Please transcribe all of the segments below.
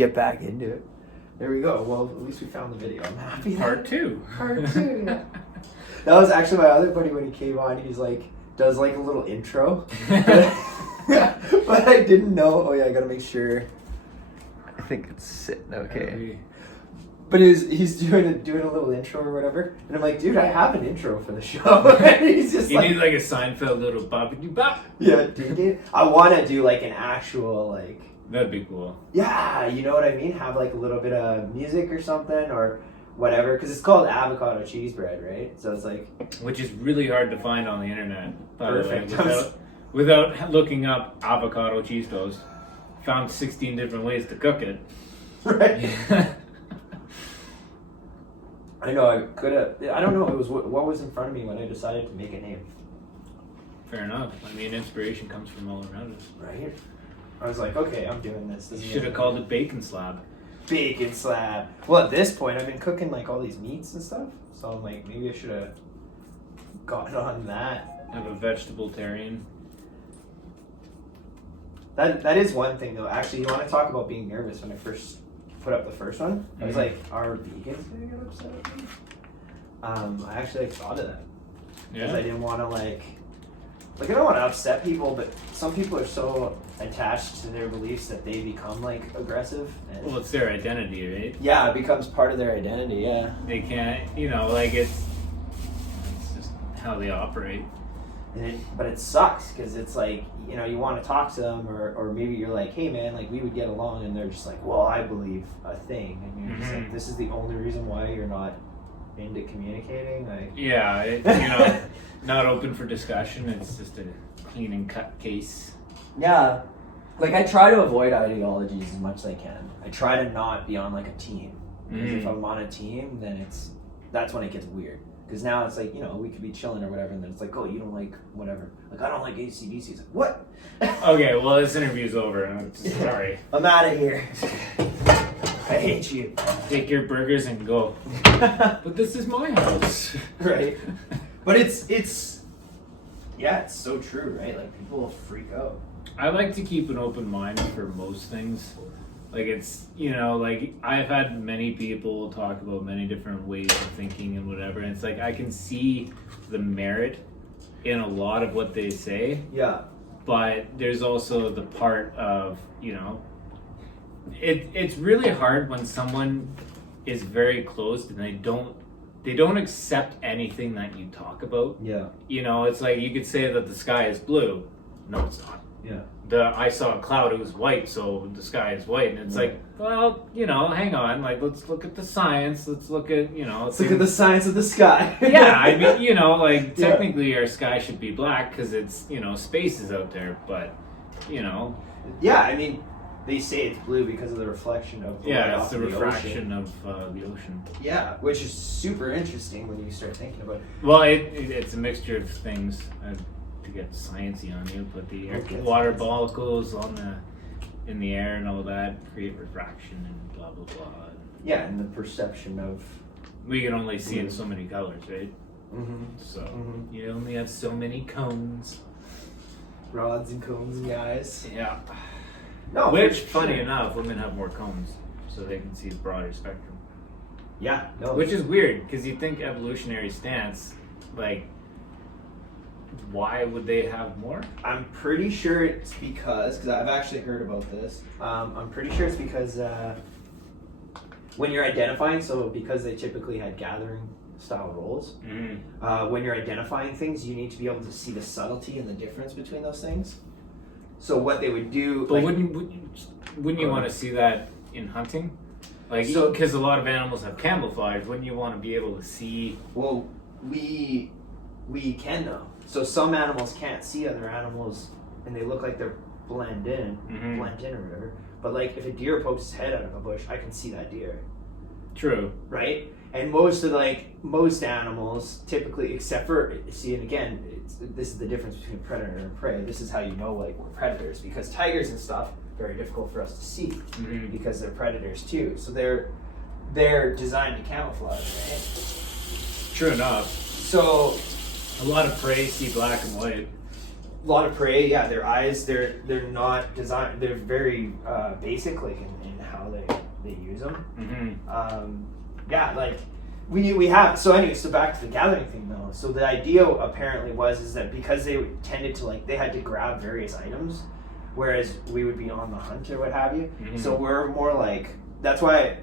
get back into it. There we go. Well, at least we found the video. I'm happy. Part 2. Part 2. Yeah. That was actually my other buddy when he came on. He's like, does like a little intro. But I didn't know. Oh yeah, I gotta make sure. I think it's sitting okay. But he's doing a little intro or whatever, and I'm like, dude, I have an intro for the show. And he's just you need like a Seinfeld little boppity bop. Yeah, dude. I want to do like an actual like. That'd be cool. Yeah, you know what I mean. Have like a little bit of music or something or whatever, because it's called Avocado CheeseBread, right? So it's like, which is really hard to find on the internet. By Perfect. the way, without looking up avocado cheese toast, found 16 different ways to cook it. Right. Yeah. I know, I could have, I don't know, it was what was in front of me when I decided to make a name. Fair enough. I mean, inspiration comes from all around us. Right? I was like, okay, I'm doing this. You should have called it Bacon Slab. Bacon Slab. Well, at this point, I've been cooking like all these meats and stuff, so I'm like, maybe I should have gotten on that. Have a vegetable-tarian. That is one thing, though. Actually, you want to talk about being nervous when I first put up the first one? I was like, are vegans going to get upset at me? I actually thought of that. Because I didn't want to like I don't want to upset people, but some people are so attached to their beliefs that they become like aggressive. And well, it's their identity, right? Yeah, it becomes part of their identity, yeah. They can't, like it's just how they operate. But it sucks because it's like, you want to talk to them or maybe you're like, hey man, like we would get along, and they're just like, well, I believe a thing, and you're just like, this is the only reason why you're not into communicating. Not open for discussion. It's just a clean and cut case. Yeah, like I try to avoid ideologies as much as I can. I try to not be on like a team, because if I'm on a team, then that's when it gets weird. Because now it's like, we could be chilling or whatever, and then it's like, oh, you don't like whatever. Like, I don't like AC/DC. It's like, what? Okay, well, this interview's over. I'm sorry. I'm out of here. I hate you. Take your burgers and go. But this is my house. Right. But it's so true, right? Like, people will freak out. I like to keep an open mind for most things. Like it's, like I've had many people talk about many different ways of thinking and whatever. And it's like, I can see the merit in a lot of what they say. Yeah. But there's also the part of, it's really hard when someone is very closed and they don't accept anything that you talk about. Yeah. It's like you could say that the sky is blue. No, it's not. Yeah. I saw a cloud, it was white, so the sky is white. And it's like, well, hang on, like, let's look at the science, let's look at, Let's look at the science of the sky. Yeah, I mean, technically our sky should be black because it's, space is out there, but, Yeah, I mean, they say it's blue because of the reflection of the light off the refraction ocean. of the ocean. Yeah, which is super interesting when you start thinking about it. Well, it's a mixture of things. To get sciencey on you, but the water molecules in the air and all that create refraction and blah blah blah. Yeah, and the perception of we can only see in so many colors, right? Mm-hmm. So you only have so many cones, rods and cones and guys. Yeah. No, which funny enough, women have more cones, so they can see a broader spectrum. Yeah. No. Which is weird because you think evolutionary stance, like. Why would they have more? I'm pretty sure it's because I've actually heard about this. I'm pretty sure it's because when you're identifying, so because they typically had gathering style roles, when you're identifying things, you need to be able to see the subtlety and the difference between those things. So what they would do, but wouldn't you want to see that in hunting? Like, because a lot of animals have camouflage. Wouldn't you want to be able to see? Well, we can though. So some animals can't see other animals, and they look like they're blend in or whatever. But like if a deer pokes its head out of a bush, I can see that deer. True. Right? And most animals, typically, except for, see, and again, this is the difference between predator and prey. This is how you know like we're predators, because tigers and stuff very difficult for us to see because they're predators too. So they're designed to camouflage, right? True enough. So. A lot of prey see black and white. A lot of prey, yeah. Their eyes, they're not designed. They're very basic, like in how how they use them. Mm-hmm. Yeah, like we have. So anyway, so back to the gathering thing though. So the idea apparently is that because they tended to like they had to grab various items, whereas we would be on the hunt or what have you. Mm-hmm. So we're more like that's why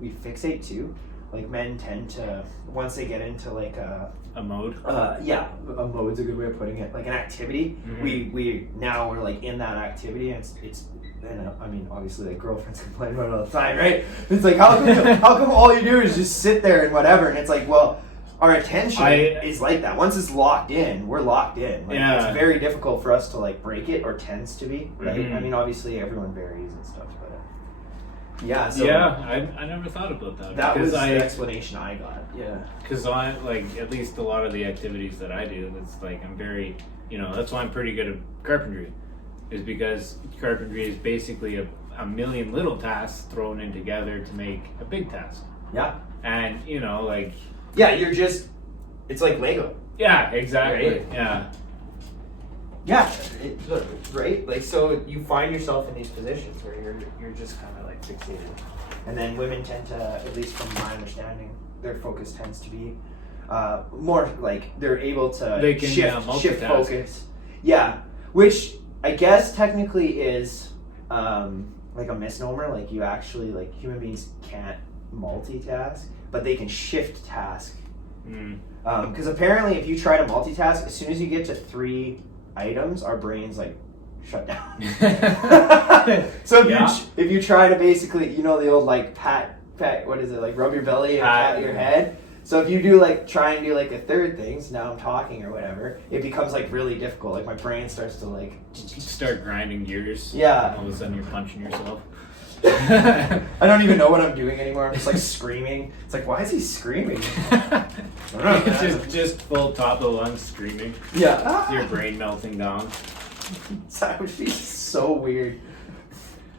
we fixate too. Like men tend to once they get into like a mode. A mode's a good way of putting it. Like an activity, Mm-hmm. we're like in that activity, and it's and I mean obviously like girlfriends complain about it all the time, right? It's like how come all you do is just sit there and whatever, and it's like well. Our attention is like that. Once it's locked in, we're locked in. Like, yeah. It's very difficult for us to like break it, or tends to be, right? Mm-hmm. I mean, obviously everyone varies and stuff, but yeah. So I never thought about that. That was the explanation I got. Yeah. Because I like at least a lot of the activities that I do. It's like I'm very, that's why I'm pretty good at carpentry, is because carpentry is basically a million little tasks thrown in together to make a big task. Yeah. And like. Yeah, it's like Lego. Yeah, exactly. Right? Yeah. Yeah, right? Like, so you find yourself in these positions where you're just kind of like fixated. And then women tend to, at least from my understanding, their focus tends to be more like they're able to shift focus. Yeah, which I guess technically is like a misnomer. Like you actually, like human beings can't multitask, but they can shift task. Because apparently if you try to multitask, as soon as you get to 3 items, our brains like shut down. So if you try to basically, the old like pat, what is it, like rub your belly and pat your head. So if you do like try and do like a third thing, so now I'm talking or whatever, it becomes like really difficult. Like my brain starts to like start grinding gears. Yeah. All of a sudden you're punching yourself. I don't even know what I'm doing anymore. I'm just like screaming. It's like, why is he screaming? I don't know. just full top of lungs screaming. Yeah. Your brain melting down. That would be so weird.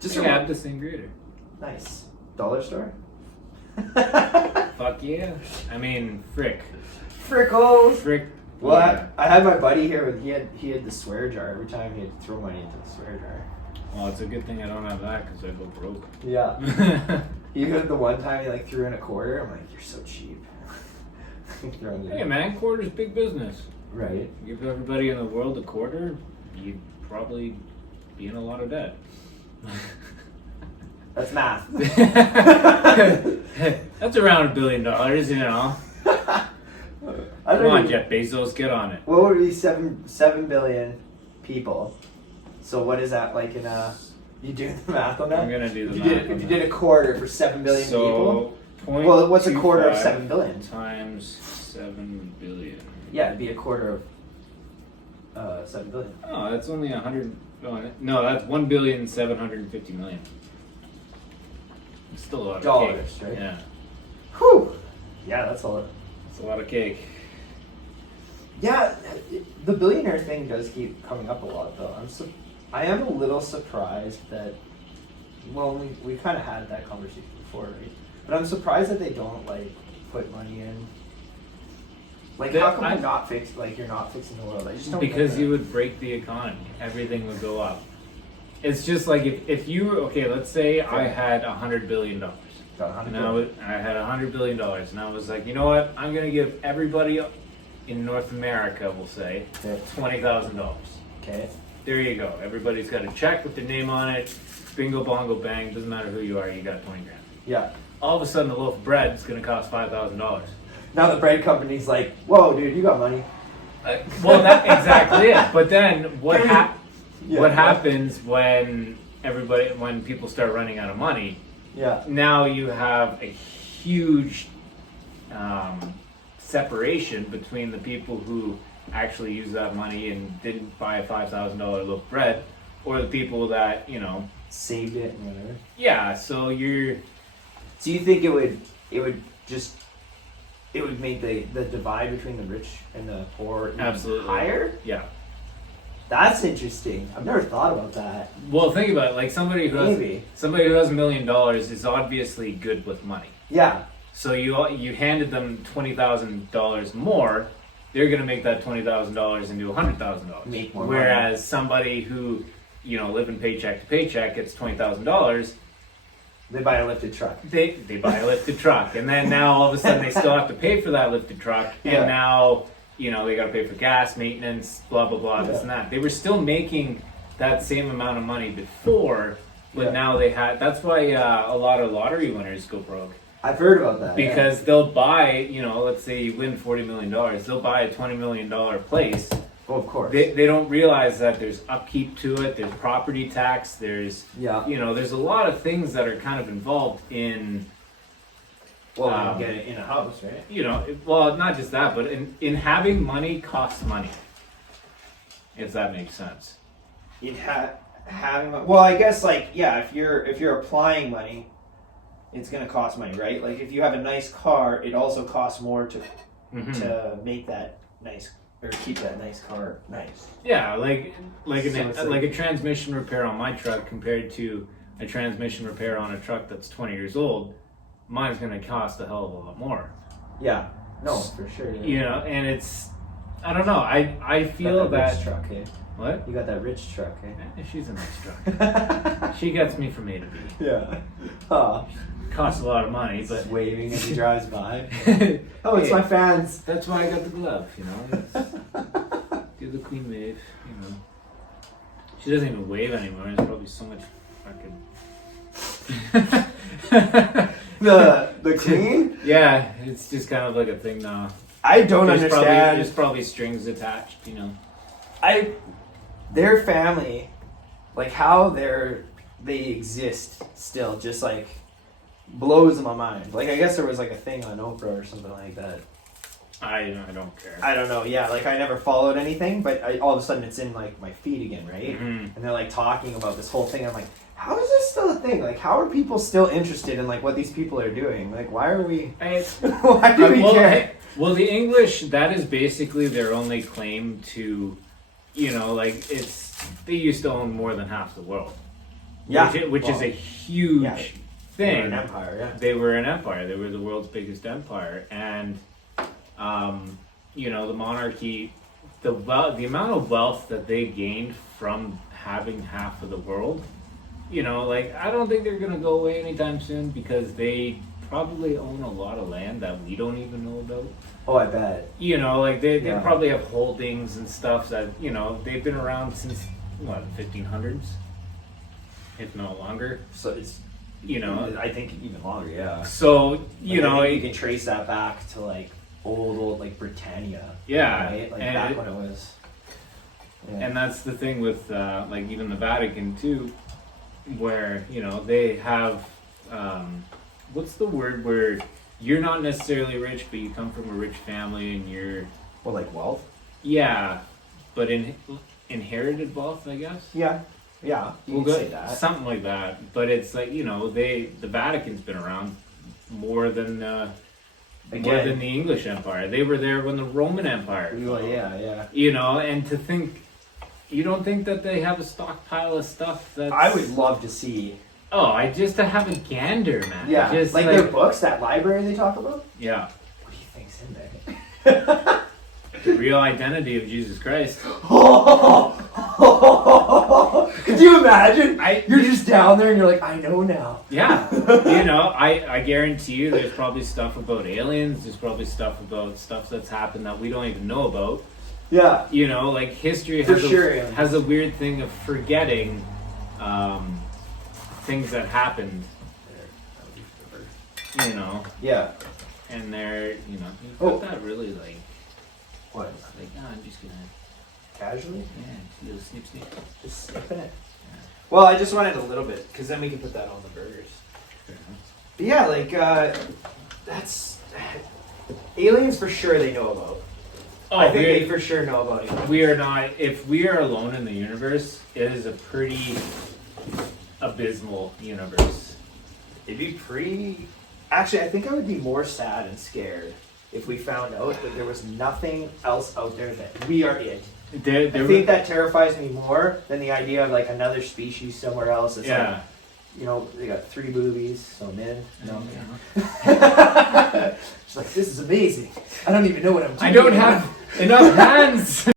Just have this ingredient. Nice. Dollar store? Fuck yeah. I mean, frick. Frickles. Frick. Well, yeah. I had my buddy here. He had the swear jar. Every time he had to throw money into the swear jar. Well, it's a good thing I don't have that because I go broke. Yeah. He had the one time he like threw in a quarter. I'm like, you're so cheap. Hey man, quarter's big business. Right. Give everybody in the world a quarter, you'd probably be in a lot of debt. That's math. That's around $1 billion, Come on, Jeff Bezos, get on it. What would be 7 billion people? So what is that like in you doing the math on that? I'm gonna do the math. If you did a quarter for 7 billion people. Well, what's a quarter of 7 billion? Times 7 billion. Yeah, it'd be a quarter of 7 billion. Oh, that's only 100. No, that's 1,750,000,000. It's still a lot of dollars, cake. Right? Yeah. Whew. Yeah, that's a lot. That's a lot of cake. Yeah, the billionaire thing does keep coming up a lot, though. I am a little surprised that. Well, we kind of had that conversation before, right? But I'm surprised that they don't like put money in. Like, how come you're not fixing the world? I just don't. Because you would break the economy. Everything would go up. It's just like if you let's say I had $100 billion. And I had $100 billion, and I was like, you know what? I'm gonna give everybody in North America, we'll say, $20,000. Okay. There you go. Everybody's got a check with their name on it. Bingo, bongo, bang. Doesn't matter who you are. You got 20 grand. Yeah. All of a sudden, a loaf of bread is going to cost $5,000. Now the bread company's like, whoa, dude, you got money. Well, that's exactly it. But then what happens when people start running out of money? Yeah. Now you have a huge separation between the people who actually used that money and didn't buy a $5,000 loaf of bread, or the people that saved it and whatever. Yeah. So you're. Do you think it would make the divide between the rich and the poor absolutely higher? Yeah. That's interesting. I've never thought about that. Well, think about it. Like somebody who has $1 million is obviously good with money. Yeah. So you handed them $20,000 more, they're going to make that $20,000 into $100,000. Make more. Whereas somebody who living paycheck to paycheck gets $20,000, They buy a lifted truck. They buy a lifted truck, and then now all of a sudden they still have to pay for that lifted truck, and now they got to pay for gas, maintenance, blah blah blah, this and that. They were still making that same amount of money before, but now they had. That's why a lot of lottery winners go broke. I've heard about that because they'll buy. Let's say you win $40 million, they'll buy a $20 million place. Oh, of course. They don't realize that there's upkeep to it. There's property tax. There's there's a lot of things that are kind of involved in. Well, you get it in a house, right? Well, not just that, but in having money costs money. If that makes sense. Having well, I guess if you're applying money, it's gonna cost money, right? Like if you have a nice car, it also costs more to make that nice. Or keep that nice car nice. Yeah, like a transmission repair on my truck compared to a transmission repair on a truck that's 20 years old, mine's going to cost a hell of a lot more. Yeah, no, for sure. Yeah. And it's, I don't know. I feel that rich truck, eh? What? You got that rich truck, eh? She's a nice truck. She gets me from A to B. Yeah. Costs a lot of money, but just waving as he drives by. Oh, it's my fans. That's why I got the glove, Do the queen wave, She doesn't even wave anymore. There's probably so much fucking. the queen? Yeah, it's just kind of like a thing now. I don't understand. There's probably strings attached, Their family, how they exist still, just blows my mind. I guess there was a thing on Oprah or something like that. I don't care. I don't know. Yeah, I never followed anything, but all of a sudden it's in my feed again, right? Mm-hmm. And they're talking about this whole thing. I'm like, how is this still a thing? How are people still interested in what these people are doing? Why are we? Why do we care? Well, the English, that is basically their only claim to, they used to own more than half the world. Yeah, which is a huge thing. They were an empire. Yeah, they were an empire. They were the world's biggest empire, and the monarchy, the amount of wealth that they gained from having half of the world, I don't think they're gonna go away anytime soon because they probably own a lot of land that we don't even know about. Oh, I bet. They probably have holdings and stuff that they've been around since the 1500s, if not longer. So it's I think even longer. Yeah. So you can trace that back to old Britannia. Yeah. Right? Back when it was. Yeah. And that's the thing with even the Vatican too, where they have what's the word where you're not necessarily rich, but you come from a rich family and you're wealth. Yeah, but inherited wealth, I guess. Yeah. Yeah, you could say that. Something like that. But it's the Vatican's been around more than the English Empire. They were there when the Roman Empire. Well, yeah. And to think, you don't think that they have a stockpile of stuff that I would love to see. Oh, just to have a gander, man. Yeah, just their books, that library they talk about. Yeah. What do you think's in there? The real identity of Jesus Christ. Could you imagine? You're just down there and you're like, I know now. Yeah. I guarantee you there's probably stuff about aliens. There's probably stuff that's happened that we don't even know about. Yeah. History has a weird thing of forgetting things that happened. Yeah. And they're, you put that really what? I'm just gonna casually? Yeah, a little snip. Just snipping it. Yeah. Well, I just wanted a little bit because then we can put that on the burgers. But yeah, that's aliens for sure. They know about. Oh, I think they for sure know about aliens. We are not. If we are alone in the universe, it is a pretty abysmal universe. It'd be pretty. Actually, I think I would be more sad and scared if we found out that there was nothing else out there that we are it. I think that terrifies me more than the idea of another species somewhere else. It's they got 3 boobies, so men. No. She's this is amazing. I don't even know what I'm doing. I don't have enough hands.